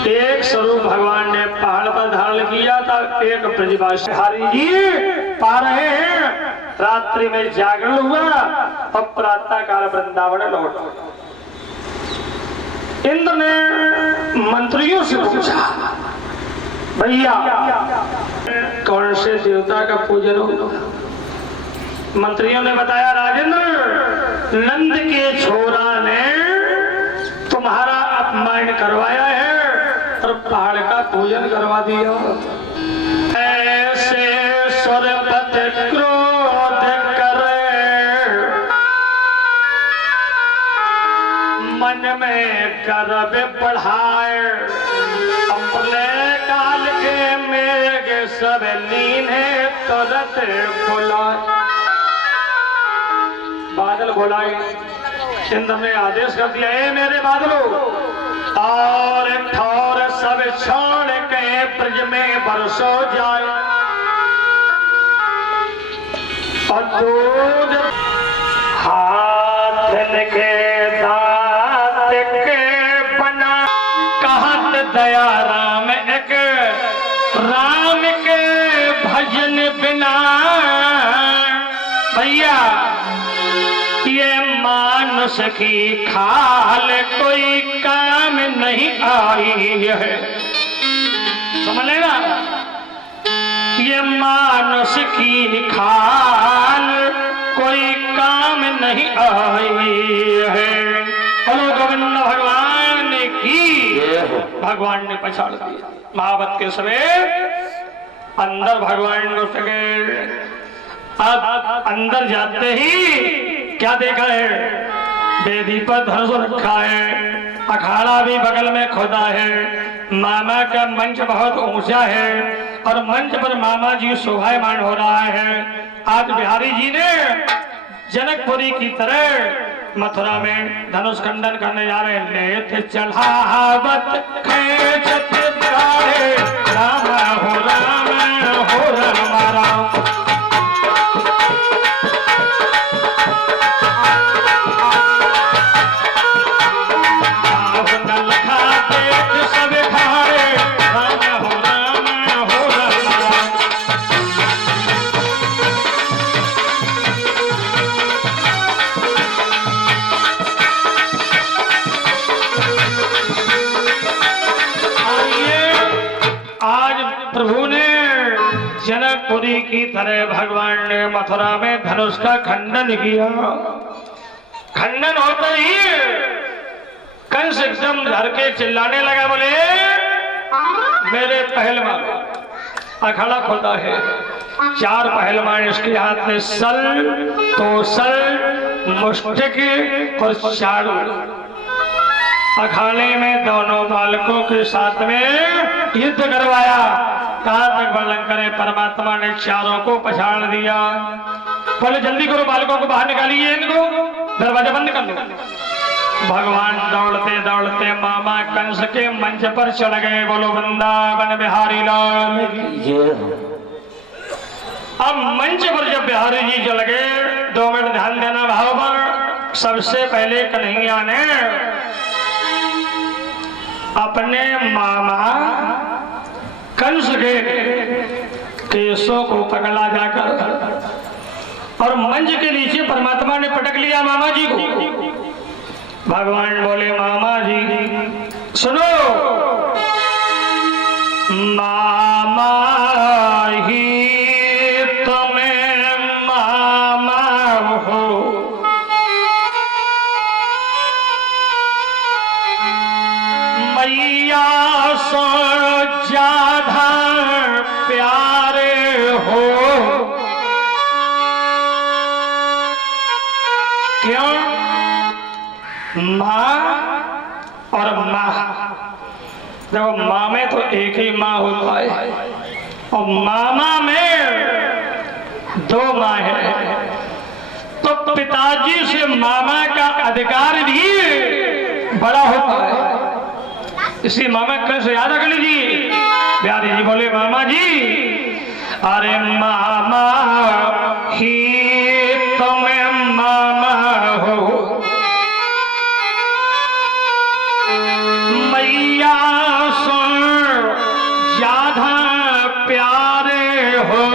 एक स्वरूप भगवान ने पहाड़ पर धारण किया था, एक ब्रजवासी हरि जी पा रहे हैं। रात्रि में जागरण हुआ और प्रातः काल वृंदावन लौट। इंद्र ने मंत्रियों से पूछा, भैया कौन से देवता का पूजन होगा? मंत्रियों ने बताया, राजेंद्र नंद के छोरा ने तुम्हारा अपमान करवाया है और पहाड़ का पूजन करवा दिया। ऐसे स्वरपत क्रोध करे, मन में गर्व बढ़ाए, अपने काल के मेघ सब लीने तुरंत बुलाए। बादल बुलाए, इंद्र ने आदेश कर दिया, ए मेरे बादलों, और ठौर सब छोड़ के ब्रज में बरसो जाए और दूध हाथ के दांत के बना। कहत दया राम एक राम के भजन बिना। भैया ये मानुष की खाल कोई काम नहीं आई है, समझ लेना। ये मानुष की खाल कोई काम नहीं आई है। बोलो गोविंद भगवान की। भगवान ने पछाड़ दिया। महावत के समय अंदर भगवान घुस गए। अब अंदर जाते ही क्या देखा है? वेदी पर धनुष रखा है, अखाड़ा भी बगल में खोदा है, मामा का मंच बहुत ऊंचा है और मंच पर मामा जी शोभायमान हो रहा है। आज बिहारी जी ने जनकपुरी की तरह मथुरा में धनुष खंडन करने जा रहे हैं। लेत चढ़ावत खेचत गाड़े, राम हो राम हो राम राम। प्रभु ने जनकपुरी की तरह भगवान ने मथुरा में धनुष का खंडन किया। खंडन होते ही कंस एकदम धर के चिल्लाने लगा, बोले मेरे पहलवान। अखाड़ा खोदा है, 4 पहलवान, इसके हाथ में सल, तोसल, मुष्टिक और चाड़ू। अखाड़े में दोनों बालकों के साथ में युद्ध करवाया। कहां तक वर्णन करे, परमात्मा ने चारों को पछाड़ दिया। बोले जल्दी करो, बालकों को बाहर निकालिए, इनको दरवाजा बंद कर लो। भगवान दौड़ते दौड़ते मामा कंस के मंच पर चढ़ गए। बोलो वृंदावन बिहारी लाल। अब मंच पर जब बिहारी जी चल गए, 2 मिनट ध्यान देना भाव पर। सबसे पहले कन्हैया ने अपने मामा कंस के केसों को पकड़ा जाकर और मंच के नीचे परमात्मा ने पटक लिया मामा जी को। भगवान बोले, मामा जी सुनो, मामा ही तुम्हें मामा हो, मैया सो ज्यादा प्यारे हो। क्यों? माँ और माँ, देखो माँ में तो एक ही माँ होता है और मामा में 2 माँ है। तो पिताजी से मामा का अधिकार भी बड़ा होता है। इसी मामा कैसे याद रख लीजिए। बिहारी जी बोले, मामा जी, अरे मामा ही तुम्हें मैया सुन ज्यादा प्यारे हो,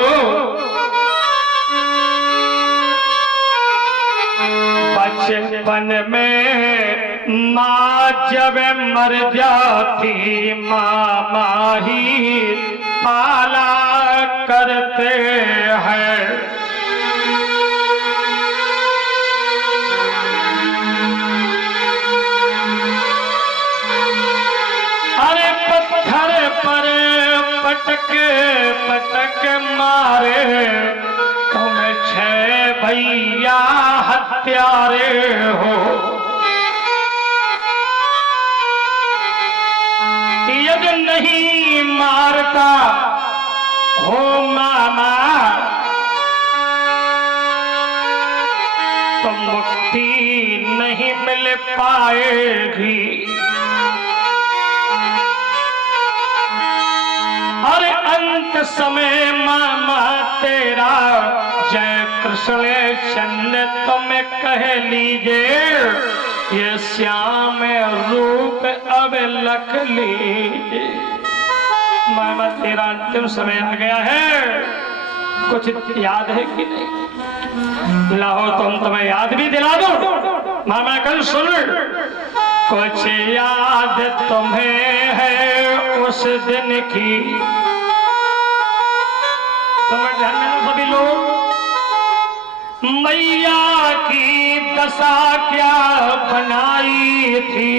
बचपन में माँ जब मर जाती मामा ही पाला करते हैं। अरे पत्थर पर पटक पटक मारे तुम छह भैया हत्यारे हो। यदि नहीं मारता हो मामा तो मुक्ति नहीं मिल पाएगी। अरे अंत समय मामा तेरा जय कृष्ण चंद्र तुम कह लीजिए, ये श्याम रूप अब लख लीजिए। मामा तेरा अंतिम समय आ गया है, कुछ याद है कि नहीं? लाओ तुम्हें याद भी दिला दो। मामा कल सुन, कुछ याद तुम्हें है उस दिन की। तुम्हें ध्यान में सभी लोग, मैया की दशा क्या बनाई थी,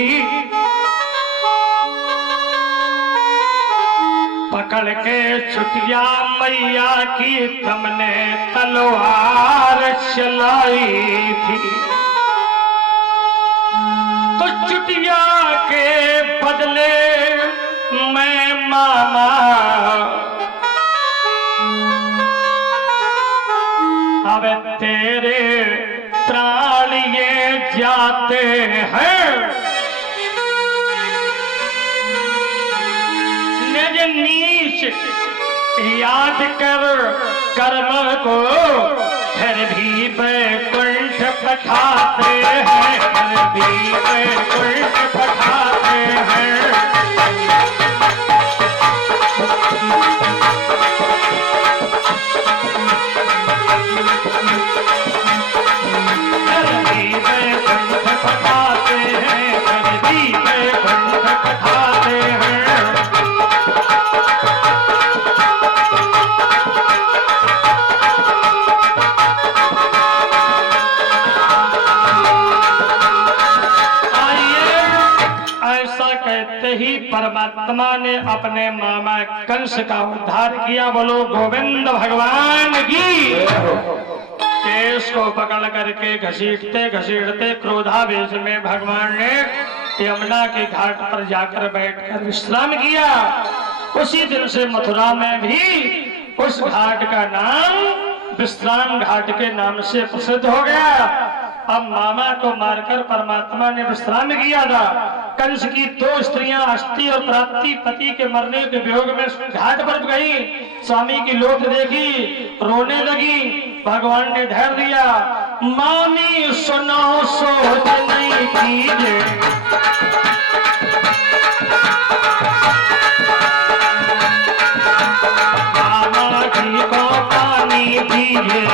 पकड़ के चुटिया मैया की तुमने तलवार चलाई थी। तो चुटिया के बदले मैं मामा अब तेरे प्राण ये जाते हैं। निज नीच याद कर कर्म को फिर भी बैकुंठ पठाते हैं, फिर भी बैकुंठ पठाते हैं। परमात्मा ने अपने मामा कंस का उद्धार किया। बोलो गोविंद भगवान की। केस को पकड़ करके घसीटते घसीटते क्रोधावेश में भगवान ने यमुना के घाट पर जाकर बैठकर विश्राम किया। उसी दिन से मथुरा में भी उस घाट का नाम विश्राम घाट के नाम से प्रसिद्ध हो गया। अब मामा को मारकर परमात्मा ने विश्राम किया था। कंस की दो स्त्रियां हस्ती और प्राप्ति पति के मरने के वियोग में घाट पर गई। स्वामी की लोथ देखी, रोने लगी। भगवान ने धैर्य दिया, मामी सुनो सोच नहीं कीजिए, मामा जी को पानी दीजिए।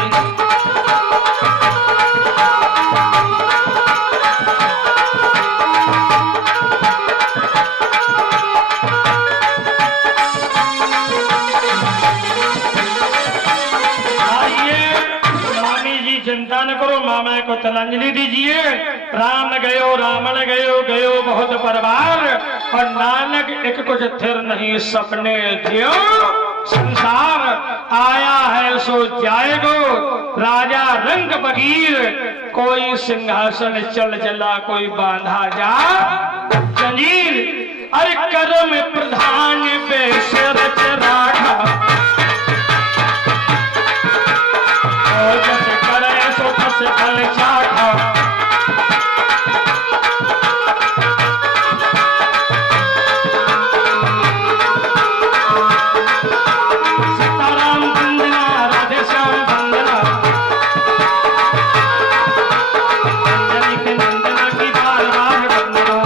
चिंता न करो, मामा को तिलांजलि दीजिए। राम गयो रावण गयो, गयो बहुत परिवार, और नानक एक कुछ थिर नहीं सपने जियो। संसार आया है सो जाएगो, राजा रंग फकीर, कोई सिंहासन चल चला कोई बांधा जा जंजीर। अरे कर्म प्रधान पे सिर चढ़ा, फल चाखा। सीताराम वंदना, राधे श्याम वंदना, अंजलि के नंदना की बार बार वंदना।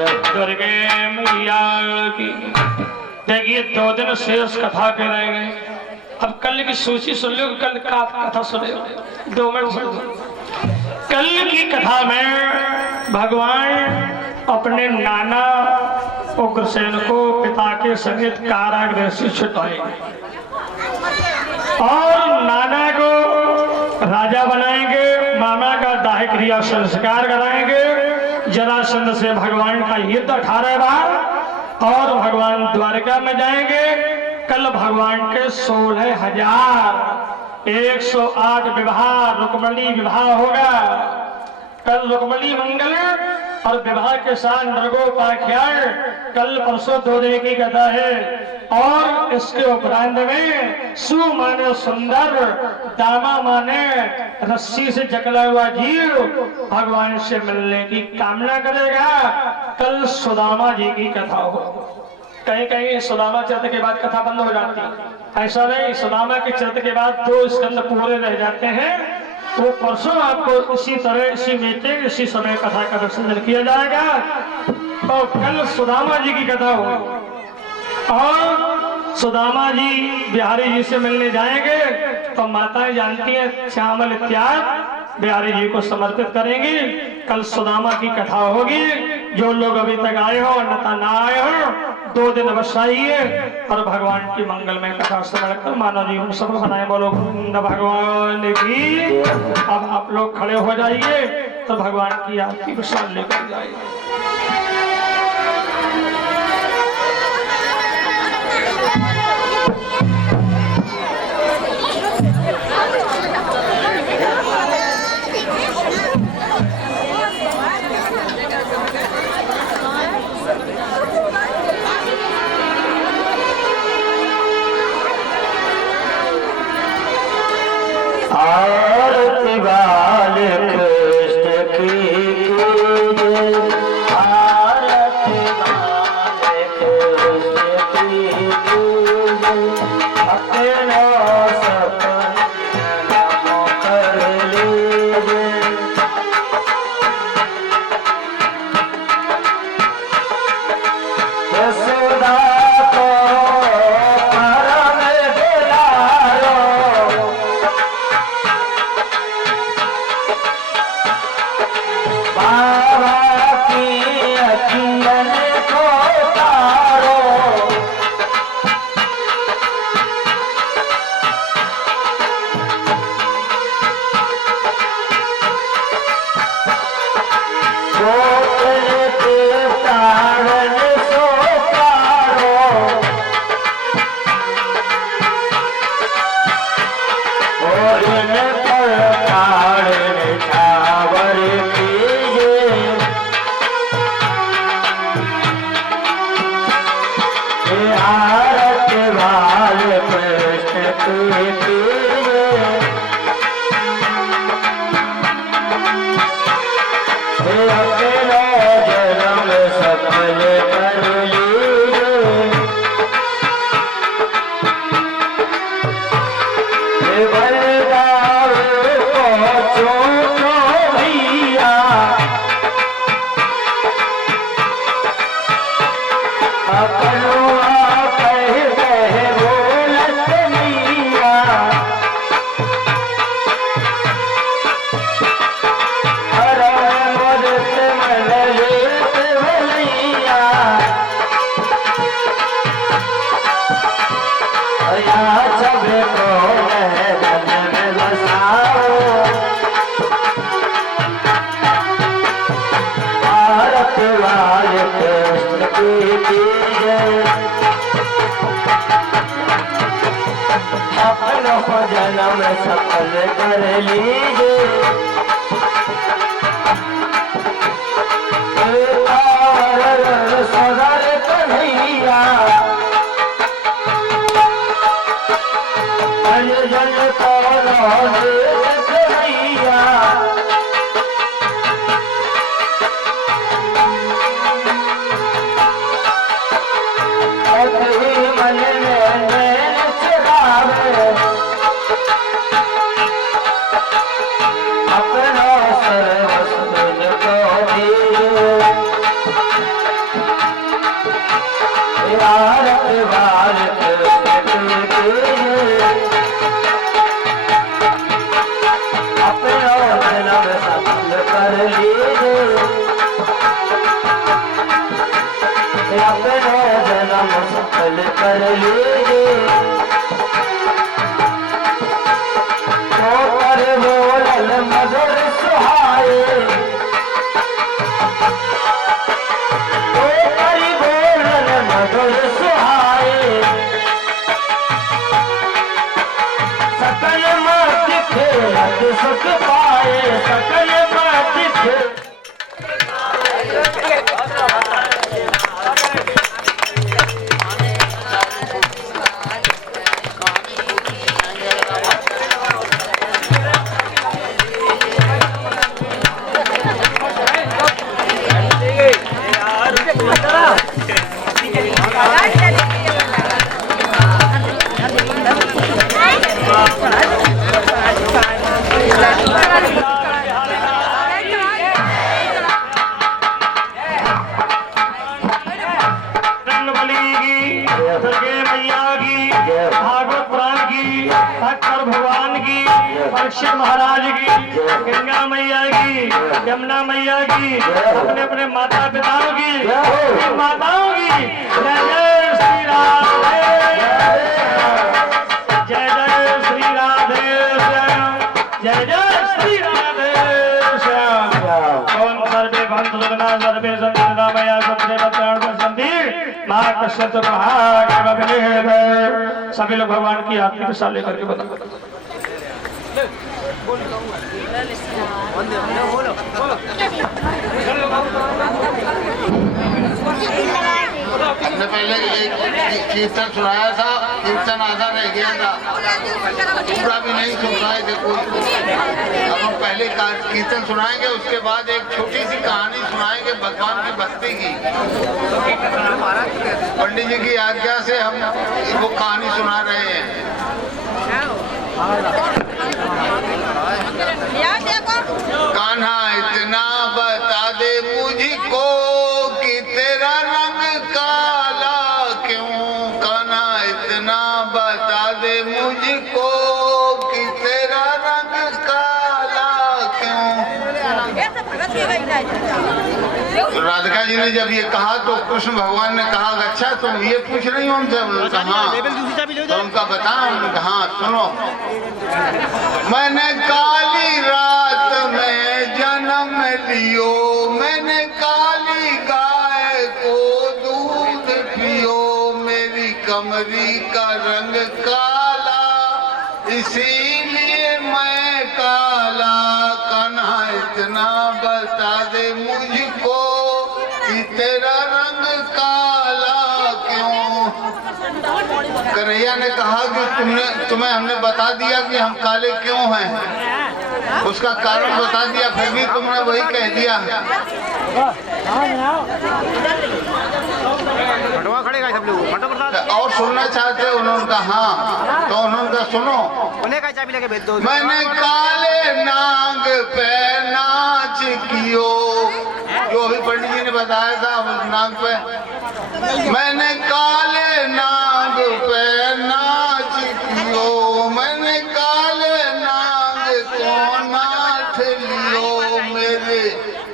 दुर्गे मैया की। देखिए 2 दिन शेष कथा के रह गए। अब कल की सूची सुन लो, कल का कथा सुने 2 मिनट सुन लो। कल की कथा में भगवान अपने नाना उग्रसेन को पिता के समेत कारागृह से छुड़ाएंगे और नाना को राजा बनाएंगे, मामा का दाह क्रिया संस्कार कराएंगे, जरासंध से भगवान का युद्ध 18 बार और भगवान द्वारका में जाएंगे। कल भगवान के 16,108 विवाह रुक्मणी विवाह होगा। कल रुक्मणी मंगल और विवाह के साथ नरगोपाख्यान कल परसों 2 दिन की कथा है। और इसके उपरांत में सु माने सुंदर, दामा माने रस्सी से जकड़ा हुआ जीव भगवान से मिलने की कामना करेगा। कल सुदामा जी की कथा हो। कहीं कहीं सुदामा चरित्र के बाद कथा बंद हो जाती है, ऐसा नहीं। सुदामा के चरित्र के बाद 2 स्कंद पूरे रह जाते हैं। वो परसों आपको इसी तरह, इसी मीटिंग, इसी समय कथा का दर्शन किया जाएगा। तो कल सुदामा जी की कथा हो और सुदामा जी बिहारी जी से मिलने जाएंगे तो माताएं जानती हैं श्यामल त्याग बिहारी जी को समर्पित करेंगी। कल सुदामा की कथा होगी। जो लोग अभी तक आए हो, अन्यथा ना आए हो, 2 दिन अवश्य आइए और भगवान की मंगलमय कथा श्रवण कर मानव जीवन सब बनाए। बोलो गोविंद भगवान की। अब आप लोग खड़े हो जाइए तो भगवान की आरती विशाल लेकर जाइए। आरती वाले कृष्ण की जय, आरती वाले कृष्ण की जय, अपना सपना कर लीजिए। यशोदा को परम दुलारो, बाबा की अखियन को तारो, गोकुल के तारण सो तारो, और इन पर तारण छावर कीजिए। आरती वाले कृष्ण की कीजिए। अपना जन्म सफल कर लीजिए। वरदान पहुँचो तो भैया, अपनो कह बोलत मैया, हर मुदत मन लेत भलैया, या सब को मन में बसाओ। आरती वाले कृष्ण की जय, अपना जन्म सफल कर लीजिए। सदर कन्हैया, जन को कन्हैया, मन में नैन चुरावे, अपना सर्वस्व को दिए। भारत भारत अपना जन्म सफल कर लीजिए, अपना जन्म सफल कर लीजिए। पर बोलल मधुर सुहाए, पर बोलल मधुर सुहाए, सकल मत खेलत सुख पाए, सकल मत खेल परीक्षित महाराज की, गंगा मैया की, यमुना मैया की, अपने अपने माता पिताओं की, माताओं की जय जय श्री राधे, जय जय श्री राधे श्याम, जय जय श्री राधे श्याम। ओम सर्वे भवन्तु सुखिनः सर्वे सन्तु निरामया सर्वे भद्राणि सन्ति मा कश्चित् दुःखभाग्। सभी लोग भगवान की आरती के साथ लेकर के बताओ। हमने पहले एक कीर्तन सुनाया था, कीर्तन आधा रह गया था, पूरा भी नहीं सुन रहे थे कोई। अब हम पहले कीर्तन सुनाएंगे, उसके बाद एक छोटी सी कहानी सुनाएंगे भगवान की भक्ति की। पंडित जी की आज्ञा से हम वो कहानी सुना रहे हैं। कान्हा इतना बता दे मुझको कि तेरा रंग काला क्यों, कान्हा इतना बता दे मुझको कि तेरा रंग काला क्यों। तो राधिका जी ने जब ये कहा तो कृष्ण भगवान ने कहा अच्छा तुम ये पूछ रही हो हमसे? हाँ। तो उनका बताया, उन्होंने कहा हाँ सुनो, मैंने काली रात में जन्म लियो, मैंने काली गाय को दूध पियो, मेरी कमरी का रंग काला इसीलिए मैं काला। कान्हा इतना बता दे मुझको कि तेरा रंग काला क्यों। कन्हैया ने कहा कि तुम्हें हमने बता दिया कि हम काले क्यों हैं, उसका कारण बता दिया, फिर भी तुमने वही कह दिया। और सुनना चाहते हो? उन्होंने कहा हाँ। तो उन्होंने कहा सुनो, मैंने काले नाग पे नाच कियो, जो अभी पंडित जी ने बताया था उस नाग पे, मैंने काले नाग पे नाच कियो, मैंने काले नाग को नाथ लियो, मेरे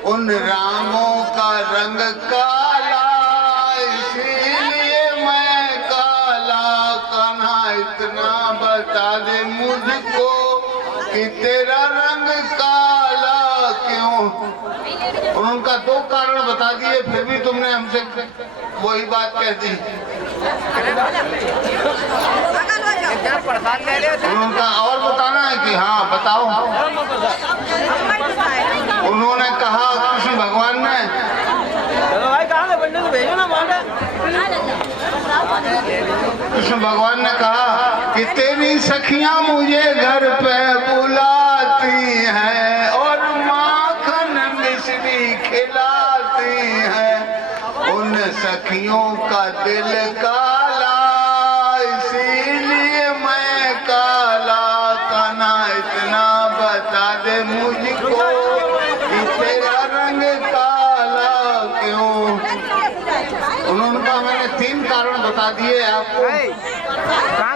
उन रामों का रंग काला इसीलिए मैं काला। कान्हा इतना बता दे मुझको कि तेरा रंग काला क्यों। उनका दो कारण बता दिए, फिर भी तुमने हमसे वही बात कह दी। उनका और बताना है कि हाँ बताओ। उन्होंने कहा कृष्ण भगवान ने, कृष्ण भगवान ने कहा कि तेरी सखियां मुझे घर पे बुलाती हैं और माखन मिश्री खिलाती हैं, उन सखियों का दिल काला इसीलिए मैं काला। कान्हा इतना बता दे मुझको कि तेरा रंग काला क्यों। उन्होंने कहा मैंने 3 कारण बता दिए आपको।